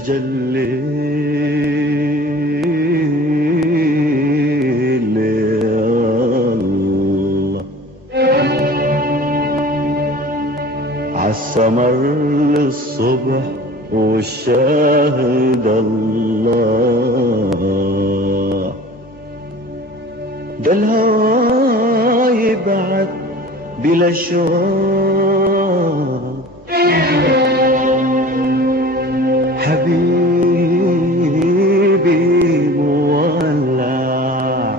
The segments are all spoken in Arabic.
تجلي الله عالسمر للصبح والشاهد الله ده الهوى يبعد بلا شوق حبيبي مولع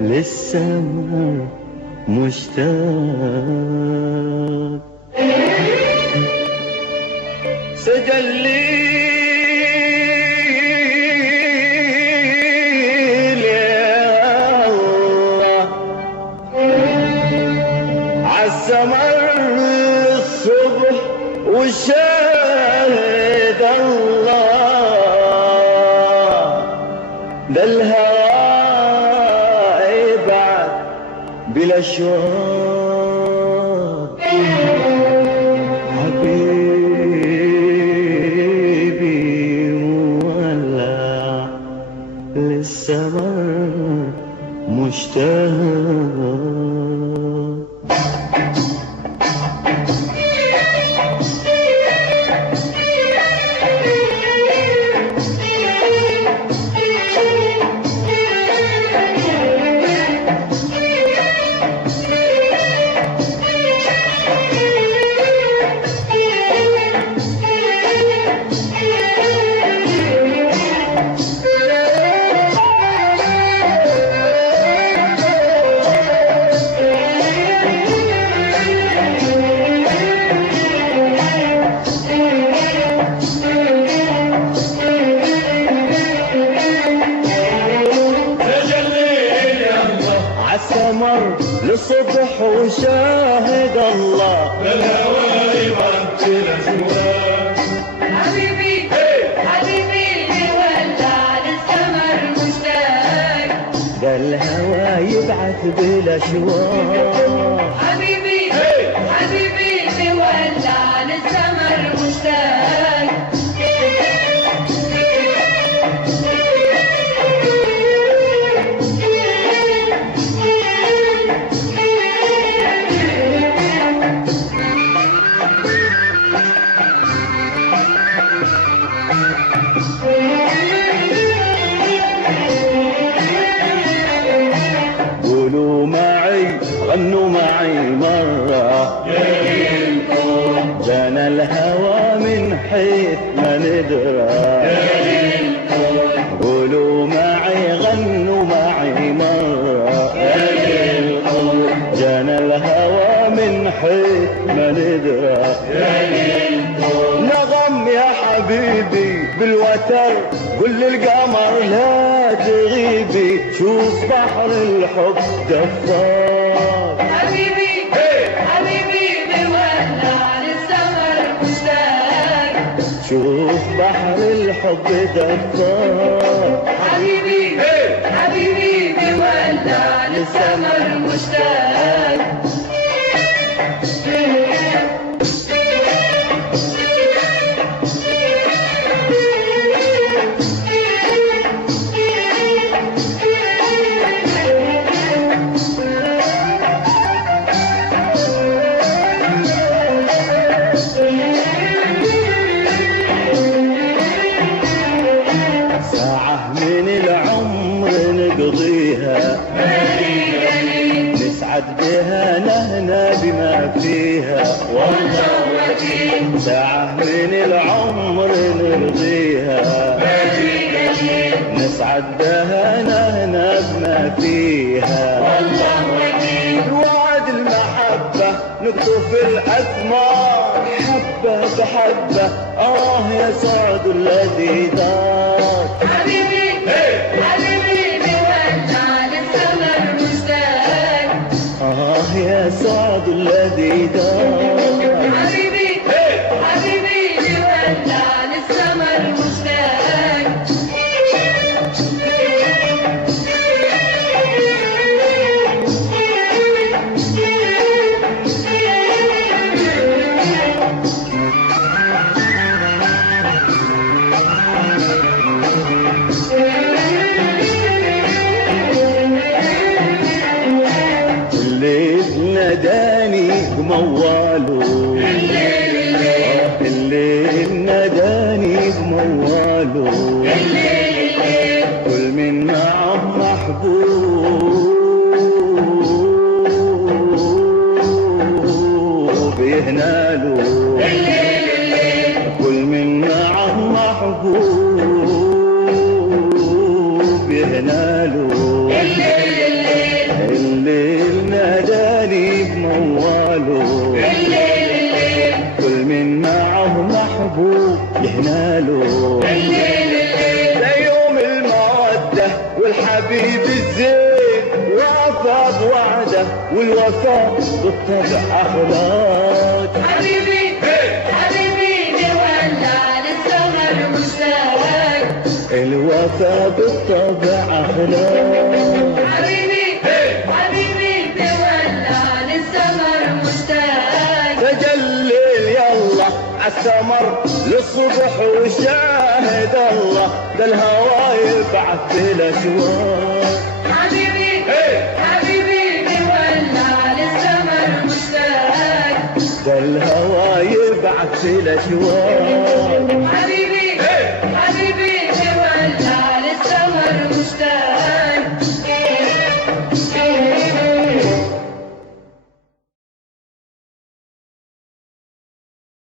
للسمر مشتاق سجلي عالسمر الصبح والشاهد الله ده الهوى يبعد بلا شوق حبيبي مولع للسمر مشتاق عالسمر للصبح وشاهد الله الهوى يبعد بلا شوق حبيبي حبيبي مولع للسمر مشتاق ده الهوى يبعث بلا شوق حبيبي حبيبي مولع للسمر مشتاق قولوا معي غنوا معي مرة يا ليلكم جانا الهوى من حيث ما ندرى يا ليلكم قولوا معي غنوا معي مرة يا ليلكم جانا الهوى من حيث ما ندرى يا ليلكم نغم يا حبيبي بالوتر قل للقمر لا تغيبي شوف بحر الحب دفار حبيبي حبيبي مولع للسمر مشتاق شوف بحر الحب دفار حبيبي حبيبي مولع للسمر مشتاق ساعة من العمر نقضيها نسعد بها نهنا بما فيها ساعة من العمر نرضيها نسعد بها نهنا بما فيها وعد المحبة نكتب الأثمار حبة بحبة يا سعد الذي دار حبيبي حبيبي مولع للسمر مشتاق يا سعد الذي دار حبيبي حبيبي مولع للسمر مشتاق عادة والوفاء بالطبع أخلاق. حبيبي حبيبي نولع للسمر مشتاق. الوفاء بالطبع أخلاق. حبيبي حبيبي نولع للسمر مشتاق. تجلل يلا عالسمر للصبح وشاهد الله ده الهوى يبعث بالاشواق. حبيبي حبيبي نولع للسمر مشتاق. ده الهوى يبعث بالاشواق. حبيبي